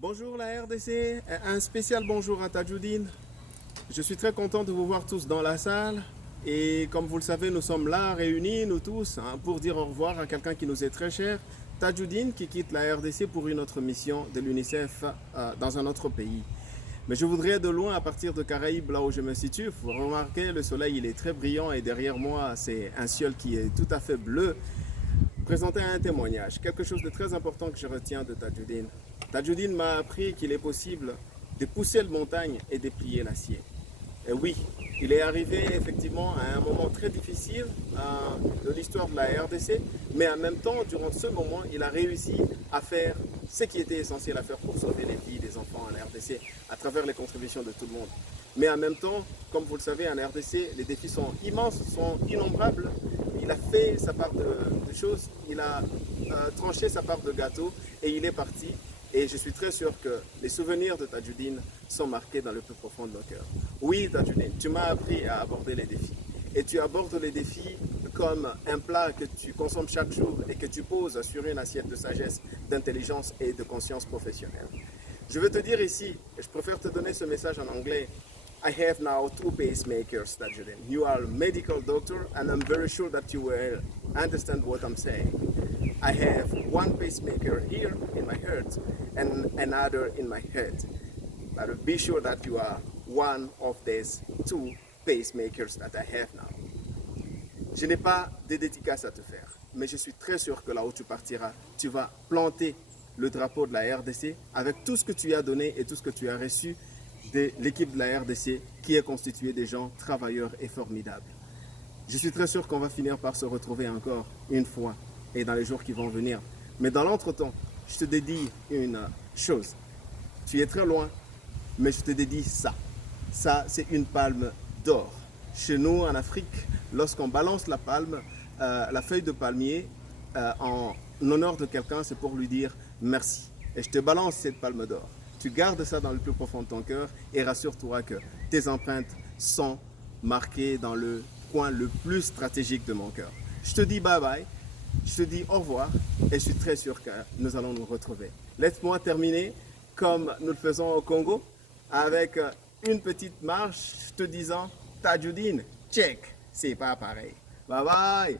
Bonjour la RDC, un spécial bonjour à Tadjoudine. Je suis très content de vous voir tous dans la salle. Et comme vous le savez, nous sommes là réunis, nous tous, pour dire au revoir à quelqu'un qui nous est très cher, Tadjoudine, qui quitte la RDC pour une autre mission de l'UNICEF dans un autre pays. Mais je voudrais de loin, à partir de Caraïbes, là où je me situe, vous remarquez, le soleil il est très brillant et derrière moi, c'est un ciel qui est tout à fait bleu. Présenter un témoignage, quelque chose de très important que je retiens de Tadjoudine. Tadjoudine m'a appris qu'il est possible de pousser le montagne et de plier l'acier. Et oui, il est arrivé effectivement à un moment très difficile de l'histoire de la RDC, mais en même temps, durant ce moment, il a réussi à faire ce qui était essentiel à faire pour sauver les vies des enfants en RDC à travers les contributions de tout le monde. Mais en même temps, comme vous le savez, en RDC, les défis sont immenses, sont innombrables. Il a fait sa part de choses, il a tranché sa part de gâteau et il est parti. Et je suis très sûr que les souvenirs de Tadjoudine sont marqués dans le plus profond de nos cœurs. Oui, Tadjoudine, tu m'as appris à aborder les défis. Et tu abordes les défis comme un plat que tu consommes chaque jour et que tu poses sur une assiette de sagesse, d'intelligence et de conscience professionnelle. Je veux te dire ici, et je préfère te donner ce message en anglais, I have now two pacemakers, Tadjoudine. You are a medical doctor and I'm very sure that you will understand what I'm saying. I have one pacemaker here in my heart and another in my head. But be sure that you are one of these two pacemakers that I have now. Je n'ai pas de dédicace à te faire, mais je suis très sûr que là où tu partiras, tu vas planter le drapeau de la RDC avec tout ce que tu as donné et tout ce que tu as reçu de l'équipe de la RDC qui est constituée de gens travailleurs et formidables. Je suis très sûr qu'on va finir par se retrouver encore une fois et dans les jours qui vont venir. Mais dans l'entretemps, je te dédie une chose. Tu es très loin, mais je te dédie ça. Ça, c'est une palme d'or. Chez nous, en Afrique, lorsqu'on balance la palme, la feuille de palmier, en honneur de quelqu'un, c'est pour lui dire merci. Et je te balance cette palme d'or. Tu gardes ça dans le plus profond de ton cœur et rassure-toi que tes empreintes sont marquées dans le coin le plus stratégique de mon cœur. Je te dis bye bye. Je te dis au revoir et je suis très sûr que nous allons nous retrouver. Laisse-moi terminer comme nous le faisons au Congo avec une petite marche te disant Tadjoudine, check, c'est pas pareil. Bye bye.